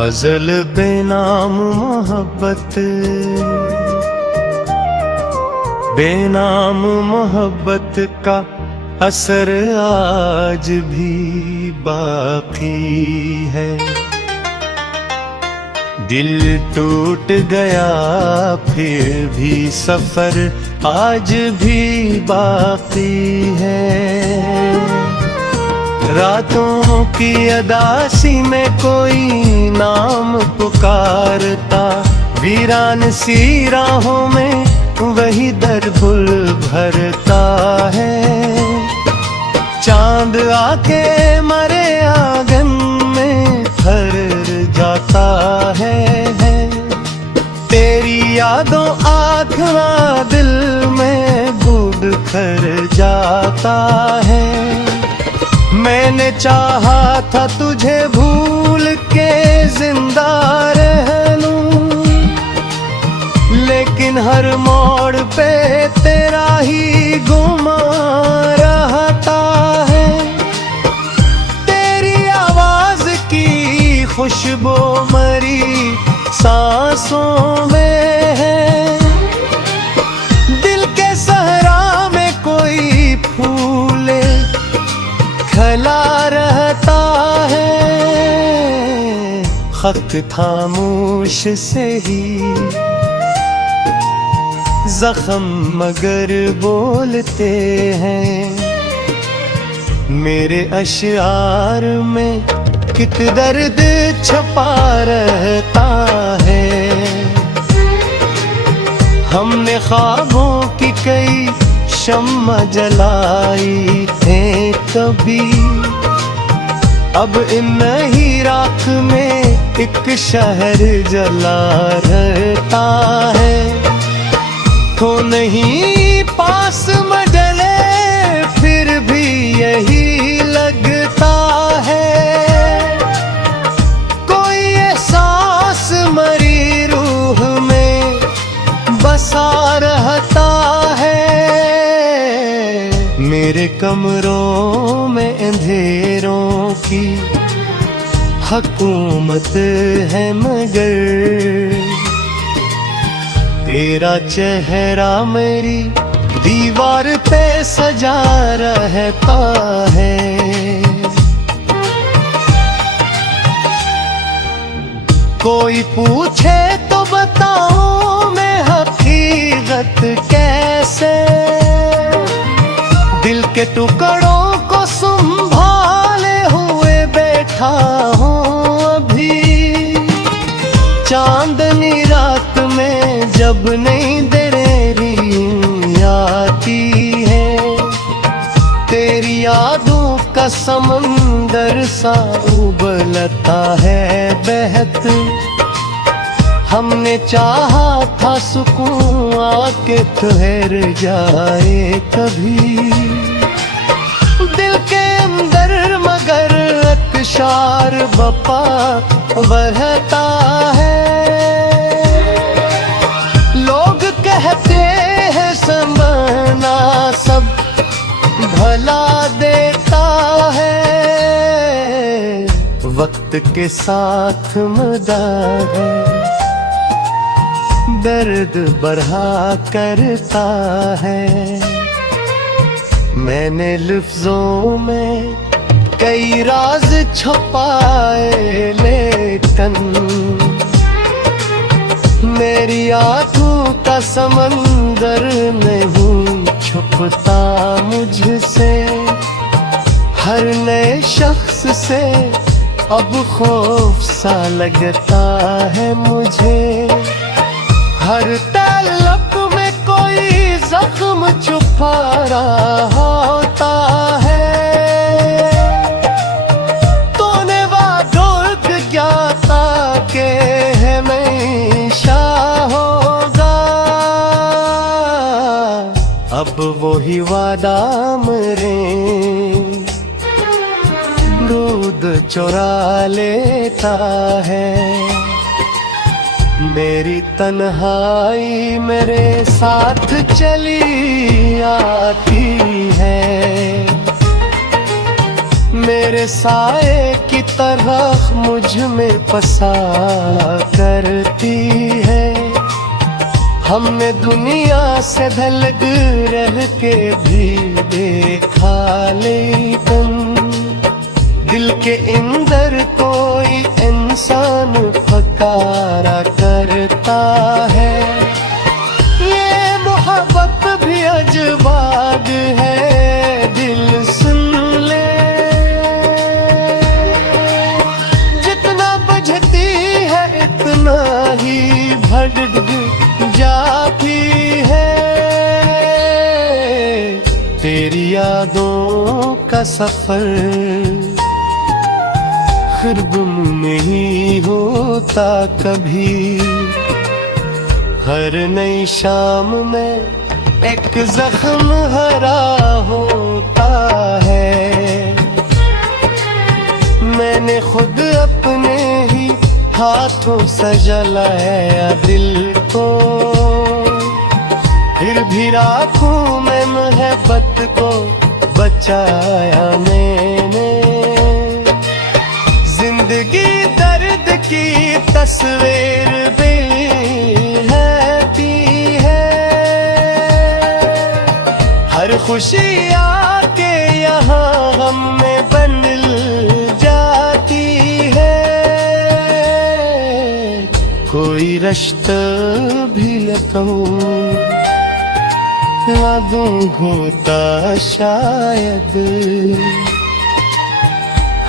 गजल बेनाम मोहब्बत, बेनाम मोहब्बत का असर आज भी बाकी है। दिल टूट गया फिर भी सफर आज भी बाकी है। रातों की अदासी में कोई नाम पुकारता, वीरान सी राहों में वही दरबुल भरता है। चांद आके मरे आंगन में ठहर जाता है। तेरी यादों आँखना दिल में बूढ़ कर जाता है। मैंने चाहा था तुझे भूल के जिंदा रह लूं, लेकिन हर मोड़ पे तेरा ही गुमा रहता है। तेरी आवाज की खुशबू मरी सांसों में है। दिल के सहरा में कोई फूल खिला रहता है। खत खामोश से ही जख्म मगर बोलते हैं। मेरे अशआर में कित दर्द छपा रहता है। हमने ख्वाबों की कई शम्मा जलाई है कभी, अब इन ही राख में एक शहर जला रहता है। तो नहीं पास मजले फिर भी यही लगता है। कोई एहसास मरी रूह में बसा रहता है। मेरे कमरों में अंधेरों की हुकूमत है, मगर तेरा चेहरा मेरी दीवार पे सजा रहता है। कोई पूछे तो बताऊं मैं हकीकत कैसे, दिल के टुकड़ों को संभाले हुए बैठा हूँ अभी। चांदनी रात में जब नहीं दरेरी आती है, तेरी यादों का समंदर सा उबलता है बहत। हमने चाहा था सुकून आके ठहर जाए कभी, दिल के अंदर मगर अकशार बपा बढ़ता है। लोग कहते हैं समझना सब भला देता है, वक्त के साथ मदार दर्द बढ़ा करता है। मैंने लफ्जों में कई राज छुपाए, लेकिन मेरी आंखों का समंदर नहीं छुपता मुझसे। हर नए शख्स से अब खौफ सा लगता है मुझे। हर तलक में कोई जख्म छुपा रहा होता है। तूने वादों ज्ञाता के हमेशा होगा, अब वही वादा मरे दूध चुरा लेता है। मेरी तन्हाई मेरे साथ चली आती है। मेरे तेरे साए की तरह मुझ में पसा करती है। हमने दुनिया से अलग रह के भी देखा, लेकिन दिल के अंदर कोई इंसान फकारा करता है। ये मोहब्बत भी अजबाग है, दिल सुन ले। जितना बुझती है इतना ही भटक जाती है। तेरी यादों का सफर गुम नहीं होता कभी। हर नई शाम में एक जख्म हरा होता है। मैंने खुद अपने ही हाथों से जलाया दिल को, फिर भी राखों में मोहब्बत को बचाया मैंने। जिंदगी दर्द की तस्वीर बेहती है। हर खुशी आके यहाँ हम में बन जाती है। कोई रिश्ता भी कहूँ यादों होता शायद।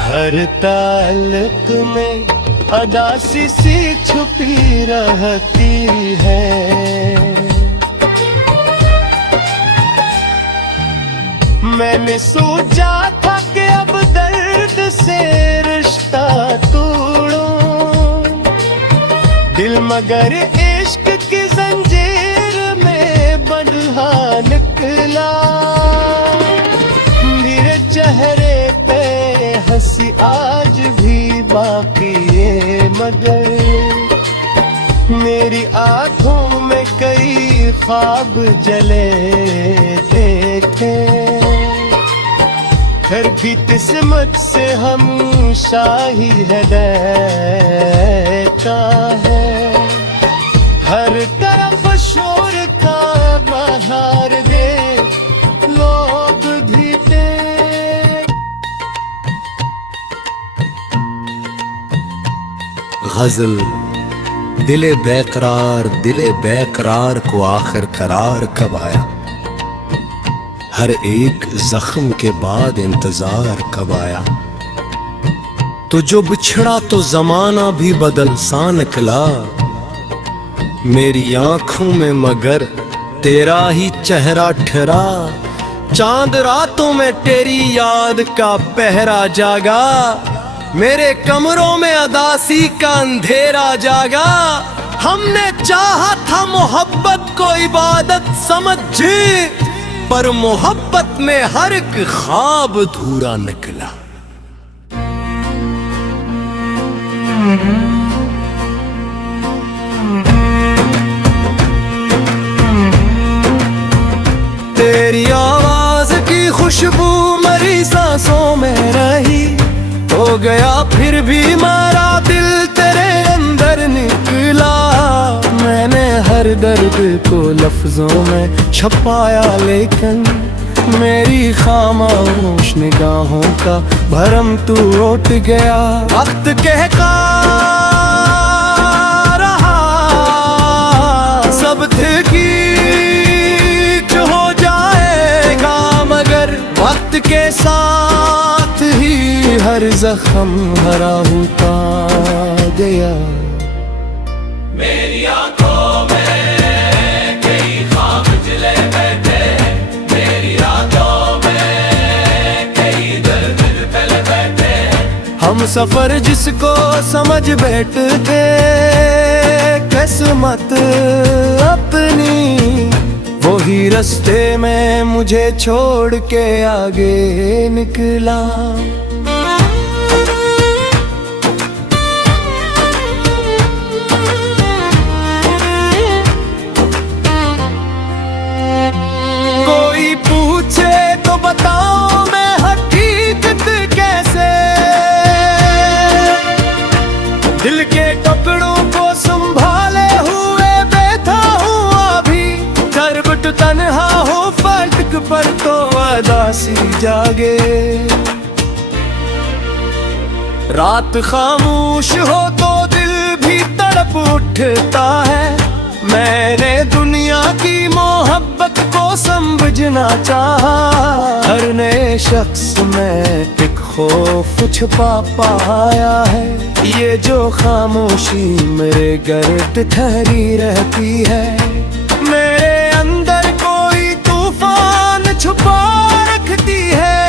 हर ताल्लुक में अदासी सी छुपी रहती है। मैंने सोचा था कि अब दर्द से रिश्ता तोड़ूं दिल, मगर इश्क की जंजीर में बंधा निकला। मेरे चेहरे पे हंसी आज भी बाकी है, मगर मेरी आंखों में कई ख्वाब जले देखे। फिर भी किस्मत से हमेशा ही देखा है। हर तरफ शोर का बहार दे लोग भी थे। गजल दिले बेकरार को आखिर करार कब आया। हर एक जख्म के बाद इंतजार कब आया। तो जो बिछड़ा तो जमाना भी बदल सा निकला। मेरी आंखों में मगर तेरा ही चेहरा ठहरा। चांद रातों में तेरी याद का पहरा जागा। मेरे कमरों में अदासी का अंधेरा जागा। हमने चाहा था मोहब्बत को इबादत समझे, पर मोहब्बत में हर एक ख्वाब अधूरा निकला। तेरी आवाज की खुशबू मेरी सांसों में रही। हो गया फिर भी मेरा दिल तेरे अंदर निकला। मैंने हर दर्द को लफ्जों में छुपाया, लेकिन मेरी खामोश निगाहों का भरम तू उठ गया। वक्त कहता रहा सब ठीक हो जाएगा, मगर वक्त के साथ ही हर जख्म हरा होता गया। मेरी आंखों में कई ख्वाब जले बैठे, मेरी रातों में कई दर्द तल बैठे। हम सफर जिसको समझ बैठे थे किस्मत अपनी, वही रास्ते में मुझे छोड़ के आगे निकला। कोई पूछे तो बताओ मैं हकीकत कैसे रात खामोश हो तो दिल भी तड़प उठता है। मैंने दुनिया की मोहब्बत को समझना चाहा, हर नए शख्स में एक खौफ छुपा पाया है। ये जो खामोशी मेरे गर्द ठहरी रहती है, मेरे अंदर कोई तूफान छुपा रखती है।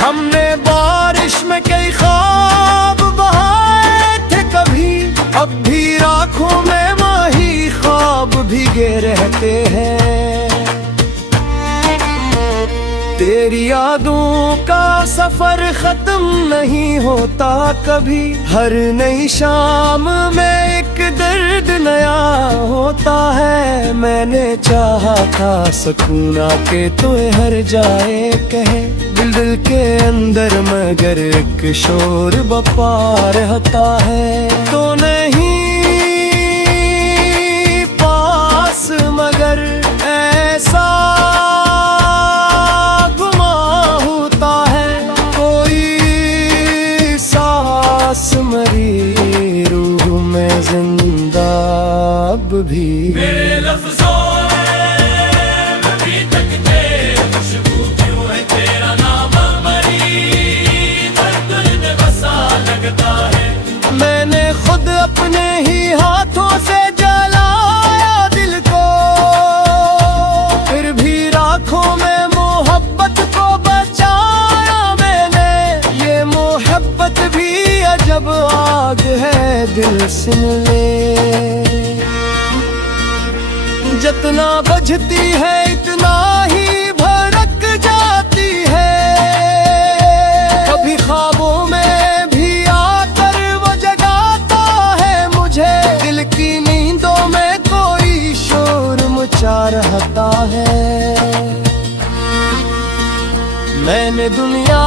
हमने बारिश में कई ख्वाब बहाए थे कभी, अब भी राखों में माही ख्वाब भीगे रहते हैं। तेरी यादों का सफर खत्म नहीं होता कभी, हर नई शाम में एक दर्द नया होता है। मैंने चाहा था सुकून आके तो हर जाए कहे, दिल दिल के अंदर मगर एक शोर बपा रहता है। तो नहीं पास मगर ऐसा मरी रूह में जिंदा अब भी। मेरे लफ्जों में अभी तक तेरी खुशबू क्यों है, तेरा नाम मरी दिल में बसा लगता है। मैंने खुद अपने ही हाथों से जलाया दिल को, फिर भी राखों में मोहब्बत को बचाया मैंने। ये मोहब्बत भी जब आग है दिल सुन ले, जितना बजती है इतना ही भड़क जाती है। कभी ख्वाबों में भी आकर वो जगाता है मुझे, दिल की नींदों में कोई शोर मचा रहता है। मैंने दुनिया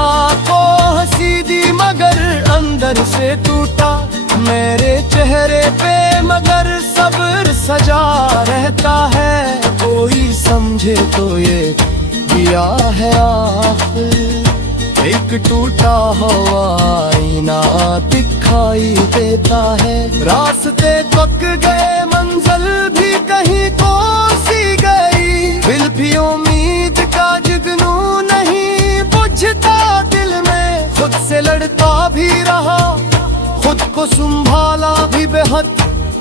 को हंसी दी मगर अंदर से टूटा, मेरे चेहरे पे मगर सब्र सजा रहता है। कोई समझे तो ये दिया है आखिर, एक टूटा हुआ आईना दिखाई देता है। रास्ते पक गए मंजिल भी कहीं को सी गई, दिल भी उम्मीद का जुगनू नहीं बुझता दिल में। खुद से लड़ता भी रहा, खुद को संभाला भी बेहद,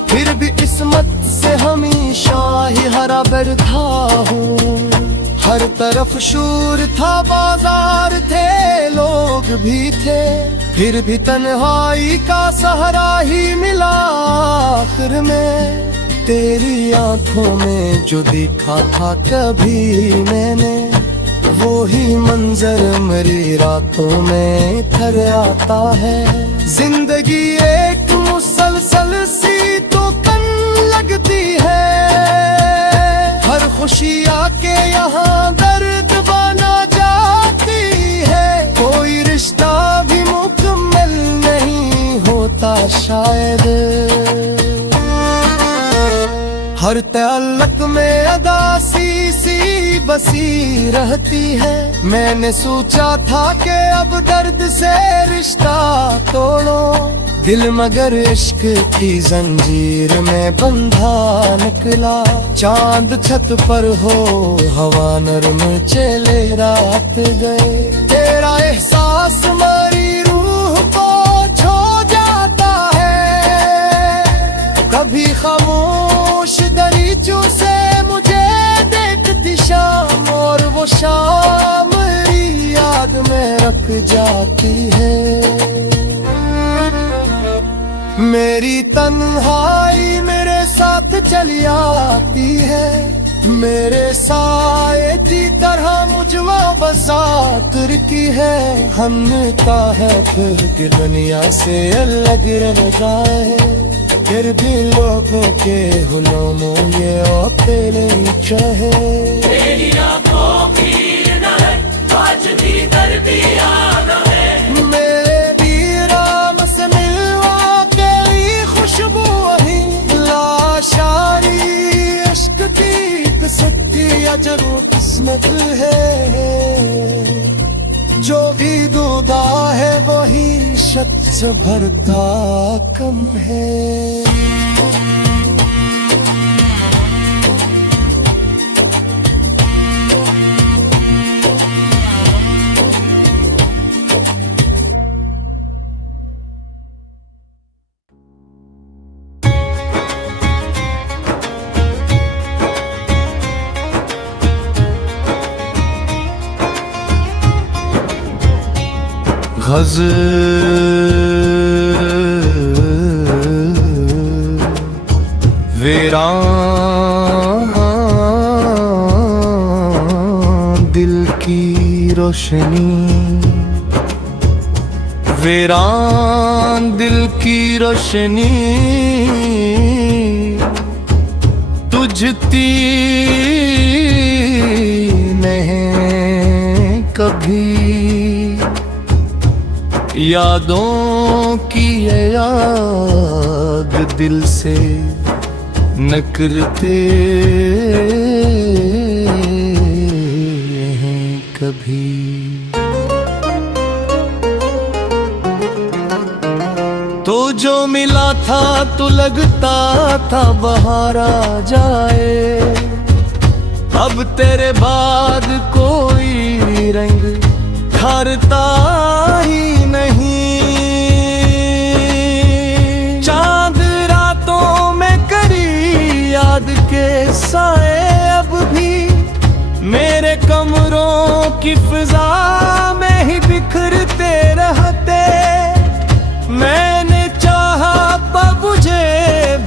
फिर भी किस्मत से हमेशा ही हरा बैठा हूँ। हर तरफ शूर था, बाजार थे, लोग भी थे, फिर भी तन्हाई का सहारा ही मिला आखिर में। तेरी आंखों में जो देखा था कभी मैंने, वो ही मंजर मेरी रातों में घर आता है। जिंदगी एक मुसलसल सी तो कन लगती है, हर खुशी आके यहाँ दर्द बना जाती है। कोई रिश्ता भी मुकम्मल नहीं होता शायद, हर तअल्लुक में अदासी सी बसी रहती है। मैंने सोचा था कि अब दर्द से रिश्ता तोड़ो, दिल मगर इश्क की जंजीर में बंधा निकला। चांद छत पर हो, हवा नरम चले रात गए, तेरा एहसास मेरी रूह को छू जाता है। कभी खामोश दरीचों से मुझे देखती शाम, और वो शाम मेरी याद में रख जाती है। मेरी तन्हाई मेरे साथ चली आती है, मेरे साए की तरह मुझवा बसात की है। हमका है फिर दुनिया से अलग रह जाए, फिर भी लोगों के हुलमों ये अकेले चाहे। तेरी आंखों की न है आज भी दर्द याद है, मेरे बीराम से मिलवा के खुशबू वही लाशारी इश्क की सच्ची अजर किस्मत है। जो भी दूधा है वही शत से भरता कम है। वीरान दिल की रोशनी, वीरान दिल की रोशनी तुझती नहीं कभी। यादों की ये याद दिल से न करते हैं कभी। तो जो मिला था तो लगता था बाहर आ जाए, अब तेरे बाद कोई रंग खरता ही नहीं। चांद रातों में करी याद के साए अब भी मेरे कमरों की फिजा में ही बिखरते रहते। मैंने चाहा पर मुझे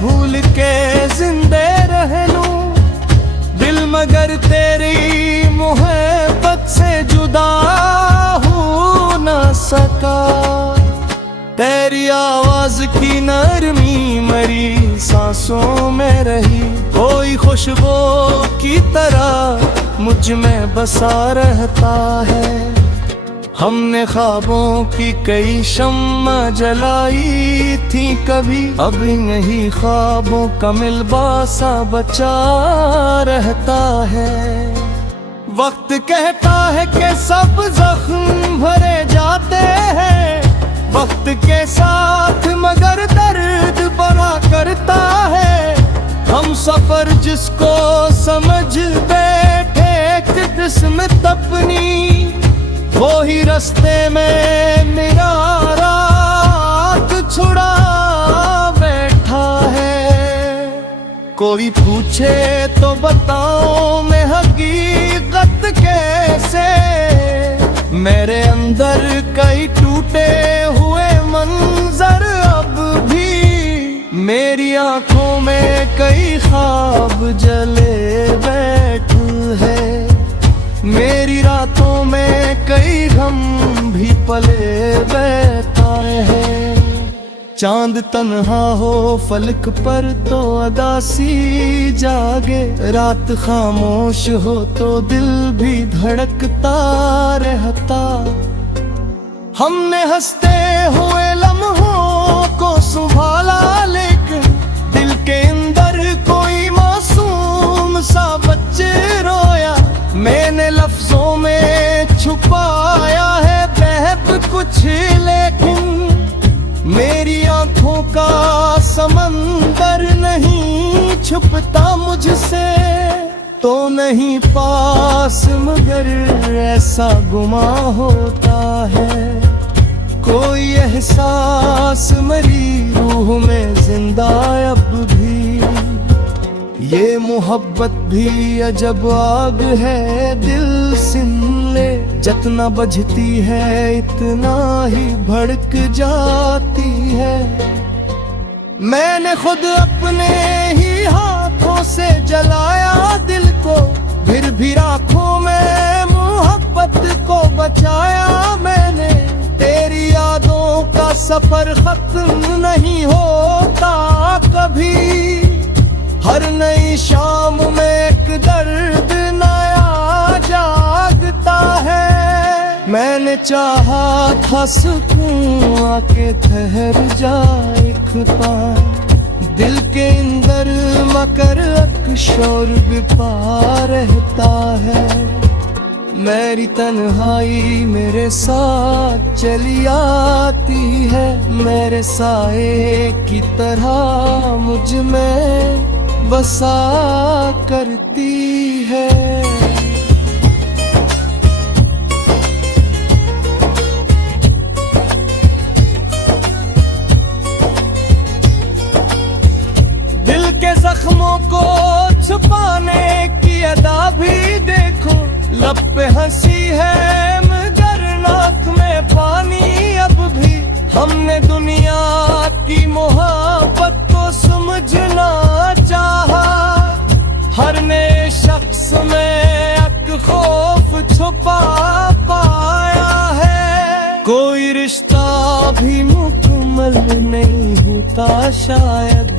भूल के जिंदे रह लूं दिल, मगर तेरी मोहब्बत से जुदा सका। तेरी आवाज की नरमी मरी सांसों में रही, कोई खुशबू की तरह मुझ में बसा रहता है। हमने ख्वाबों की कई शम्मा जलाई थी कभी, अब यही ख्वाबों का मिलबा सा बचा रहता है। वक्त कहता है कि सब जख्म भरे जाते हैं वक्त के साथ, मगर दर्द बड़ा करता है। हम सफर जिसको समझ बैठे किस्मत अपनी, वो ही रास्ते में मेरा रात छुड़ा बैठा है। कोई पूछे तो बताओ मैं हकीकत कैसे, मेरे अंदर कई टूटे हुए मंजर अब भी, मेरी आंखों में कई ख्वाब जले बैठे हैं। मेरी रातों में कई गम भी पले बैठाए हैं। चांद तन्हा हो फलक पर तो अदासी जागे, रात खामोश हो तो दिल भी धड़कता रहता। हमने हंसते हुए लम्हों को संभाला, लेकिन दिल के अंदर कोई मासूम सा बच्चे रोया। मैंने लफ्जों में छुपाया है बहब कुछ, लेकिन मेरी आंखों का समंदर नहीं छुपता मुझसे। तो नहीं पास मगर ऐसा गुमा होता है, कोई एहसास मरी रूह में जिंदा अब भी। ये मोहब्बत भी अजब आग है दिल सिन ले, जितना बझती है इतना ही भड़क जाती है। मैंने खुद अपने ही हाथों से जलाया दिल को, फिर भी राखों में मोहब्बत को बचाया मैंने। तेरी यादों का सफर खत्म नहीं होता कभी, हर नई शाम में एक दर्द नया जागता है। मैंने चाहा था सुकून आके ठहर जाए एक पाए, दिल के अंदर मकर शोर बिपा रहता है। मेरी तन्हाई मेरे साथ चली आती है, मेरे साए की तरह मुझ में बसा करती है। दिल के जख्मों को छुपाने की अदा भी देखो, लब पे हंसी है मगर नाक में पानी अब भी। हमने दुनिया की मोहब्बत को समझना चाहा, हर नए शख्स में एक खौफ छुपा पाया है। कोई रिश्ता भी मुकम्मल नहीं होता शायद,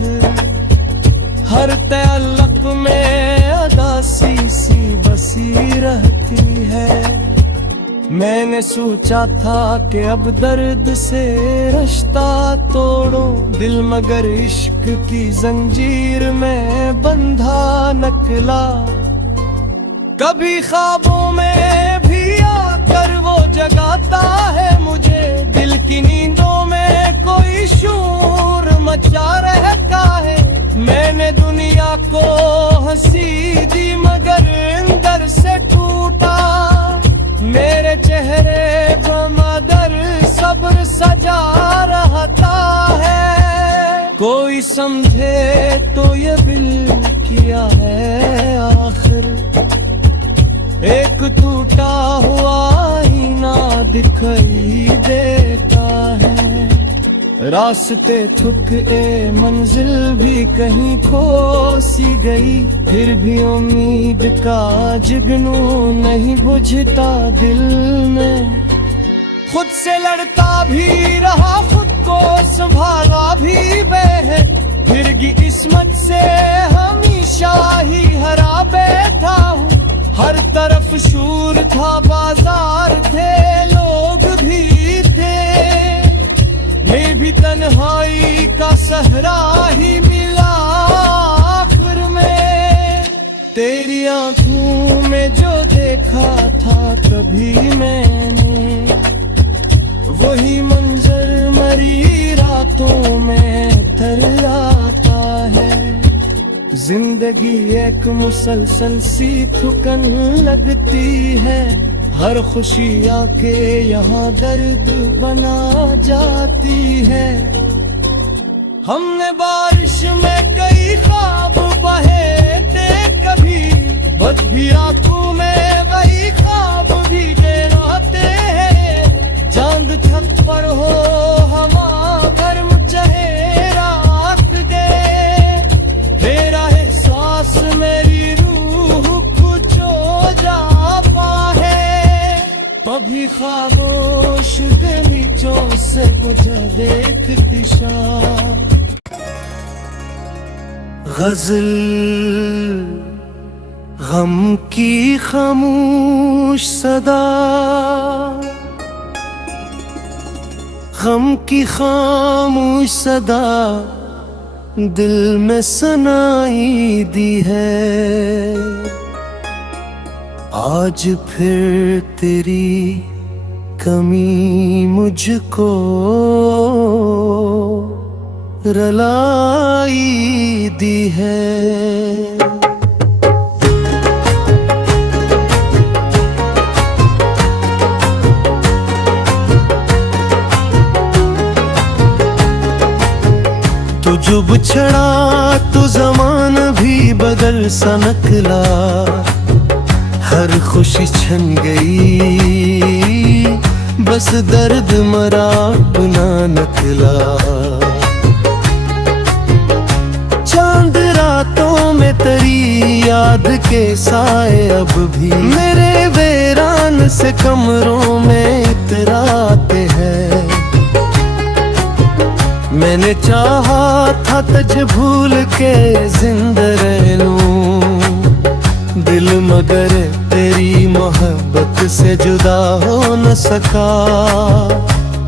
हर तअल्लुक़ में अदासी सी बसी रहती है। मैंने सोचा था कि अब दर्द से रिश्ता तोड़ूं दिल, मगर इश्क की जंजीर में बंधा निकला। कभी ख्वाबों में भी आकर वो जगाता है मुझे, दिल की नींदों में कोई शोर मचा रहता है। मैंने दुनिया को हंसी दी मगर अंदर से टूटा, मेरे चेहरे पर मगर सब्र सजा रहता है। कोई समझे तो ये दिल किया है आखिर, एक टूटा हुआ आईना दिखाई देता है। रास्ते थक ए मंजिल भी कहीं खो सी गई, फिर भी उम्मीद का जुगनू नहीं बुझता दिल में। खुद से लड़ता भी रहा, खुद को संभाला भी बे, फिर की किस्मत से हमेशा ही हरा बैठा हूँ। हर तरफ शूर था, बाजार थे, लोग भी थे, मैं भी तन्हाई का सहरा ही मिला आखिर में। तेरी आंखों में जो देखा था कभी मैंने, वही मंजर मरी रातों में तर आता है। जिंदगी एक मुसलसल सी थकन लगती है, हर खुशी आके यहाँ दर्द बना जाती है। हमने बारिश में कई ख्वाब बहे थे कभी, बद भी आंखों में वही ख्वाब भी डराते हैं। चांद छत पर हो, हवा गर्म चाहे रात दे, तेरा एहसास मेरी रूह को छू जाता है। कभी खामोश गलीचों से मुझे देखती शाम। गजल गम की खामोश सदा, गम की खामोश सदा दिल में सुनाई दी है। आज फिर तेरी कमी मुझको रुलाई दी है। तू जो बिछड़ा तो ज़माना भी बदल सा निकला, हर खुशी छन गई, बस दर्द मरा अपना निकला। चांद रातों में तेरी याद के साए अब भी मेरे वीरान से कमरों में इतराते हैं। मैंने चाहा था तुझे भूल के जिंदा रह लूं, दिल मगर तेरी मोहब्बत से जुदा हो न सका।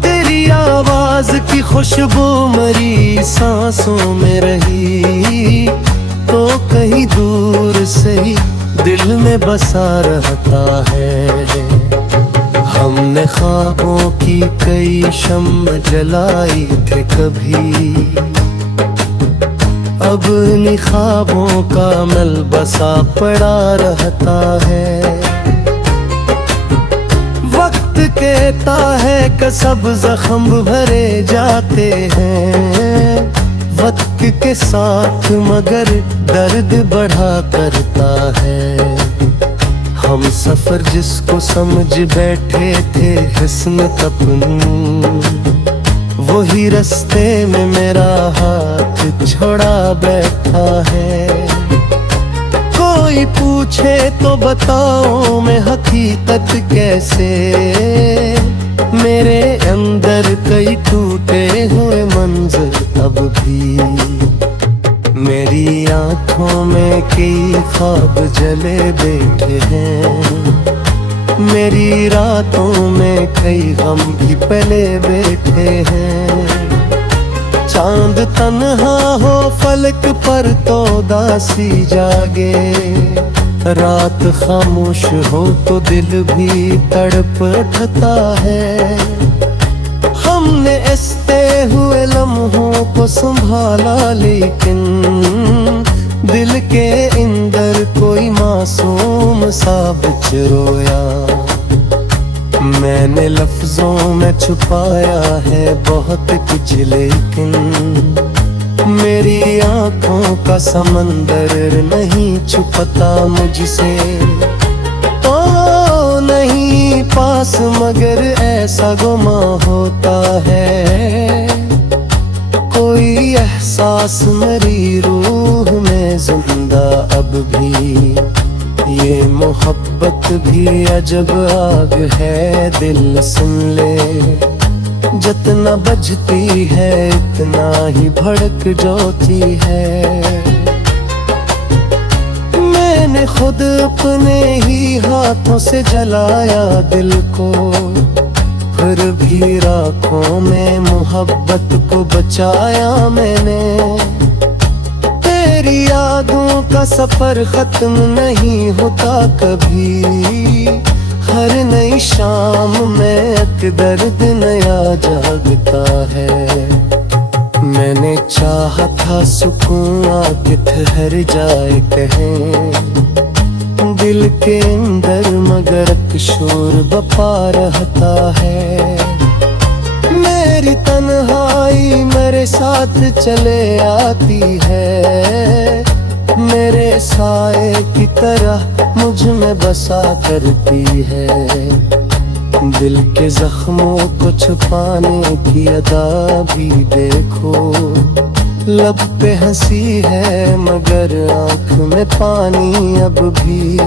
तेरी आवाज की खुशबू मरी सांसों में रही, तो कहीं दूर से ही दिल में बसा रहता है। हमने ख्वाबों की कई शम्म जलाई थे कभी, अब इन ख्वाबों का मल बसा पड़ा रहता है। वक्त कहता है कि सब जख्म भरे जाते हैं, वक्त के साथ मगर दर्द बढ़ा करता है। हम सफर जिसको समझ बैठे थे हुस्न तपनू, वही रास्ते में मेरा हाथ छोड़ा बैठा है। कोई पूछे तो बताओ मैं हकीकत कैसे, मेरे अंदर कई टूटे हुए मंजर अब भी। मेरी आंखों में कई ख्वाब जले बैठे हैं, मेरी रातों में कई गम भी पले बैठे हैं। चांद तन्हा हो फलक पर तो दासी जागे, रात खामोश हो तो दिल भी तड़प उठता है। हमने ऐसे हुए लम्हों को संभाला, लेकिन दिल के अंदर कोई मासूम सा बच रोया। मैंने लफ्जों में छुपाया है बहुत कुछ, लेकिन मेरी आंखों का समंदर नहीं छुपता मुझसे। तो नहीं पास मगर ऐसा गुमा होता है, कोई एहसास मेरी रूह में जिंदा अब भी। ये मोहब्बत भी अजब आग है, दिल सुन ले, जितना बजती है इतना ही भड़क जाती है। मैंने खुद अपने ही हाथों से जलाया दिल को, फिर भी राखों में मोहब्बत को बचाया मैंने। तेरी यादों का सफर खत्म नहीं होता कभी, हर नई शाम में एक दर्द नया जागता है। मैंने चाहा था सुकून आके ठहर जाए कहीं दिल के अंदर, मगर एक शोर बपा रहता है। मेरी तन्हाई मेरे साथ चले आती है, मेरे साए की तरह मुझ में बसा करती है। दिल के जख्मों को छुपाने की अदा भी देखो, लब पे हंसी है मगर आँख में पानी अब भी।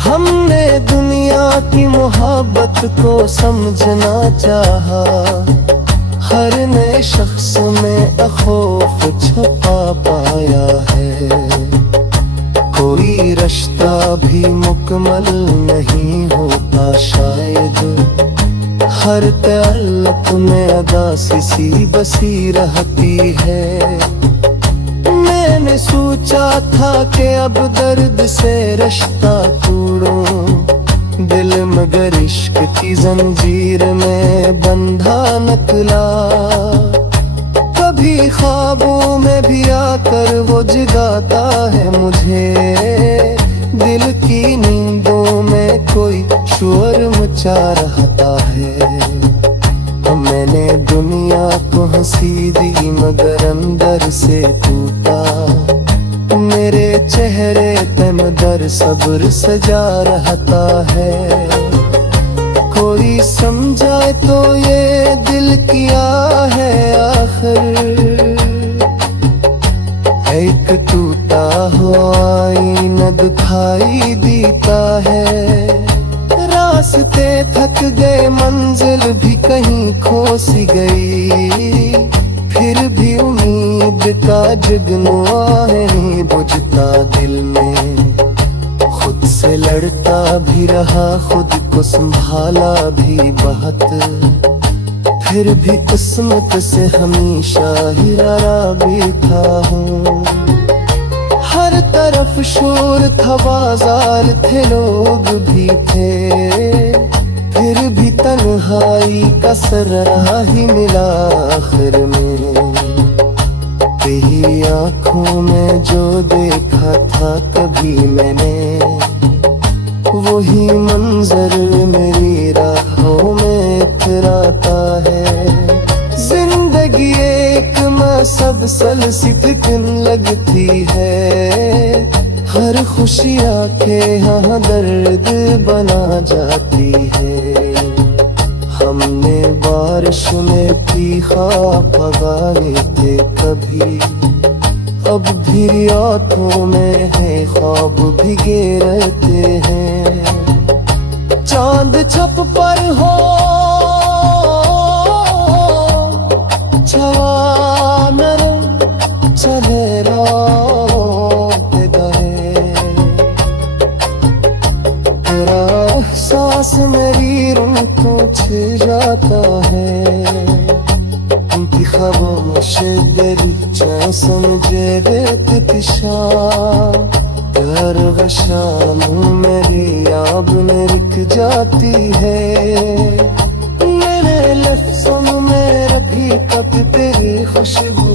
हमने दुनिया की मोहब्बत को समझना चाहा, हर नए शख्स में खौफ छुपा पाया है। कोई रिश्ता भी मुकम्मल नहीं होता शायद, हर ताल्लुक में अदासी सी बसी रहती है। मैंने सोचा था कि अब दर्द से रिश्ता तोड़ूं, दिल मगर इश्क की जंजीर में बंधा निकला। कभी ख्वाबों में भी आकर वो जगाता है मुझे, दिल की नींदों में कोई शोर मचा रहता है। मैंने दुनिया को हंसी दी मगर अंदर से टूटा, मेरे चेहरे पे मगर सब्र सजा रहता है। कोई समझाए तो ये दिल किया है आखिर, एक टूटा हुआ आईना दिखाई देता है। रास्ते थक गए मंजिल भी कहीं खो सी गई, फिर भी उम्मीद का जगनुआ नहीं बुझता दिल में। खुद से लड़ता भी रहा, खुद को संभाला भी बहुत, फिर भी किस्मत से हमेशा ही डरा भी था हूँ। हर तरफ शोर था, बाजार थे, लोग भी थे, फिर भी तन्हाई का सराह ही मिला आखिर में। तेरी आंखों में जो देखा था कभी मैंने, वही मंजर मेरी राहों में इतराता है। जिंदगी एक मसलसल सी फिक्र लगती है, हर खुशी आके यहाँ दर्द बना जाती है। हमने बारिश में पी ख्वाब पगाने थे कभी, अब भी आंखों में है ख्वाब भीगे रहते हैं। चांद छप पर हो छवा नरम चले रात गए, तेरा एहसास मेरी रूह को छू जाता है। उनकी खामोश दरिचा समझे रेत पिशा, कर शाम मेरी याब में रिक जाती है। मेरे लफ्ज़ों में रखी कब तेरी खुशबू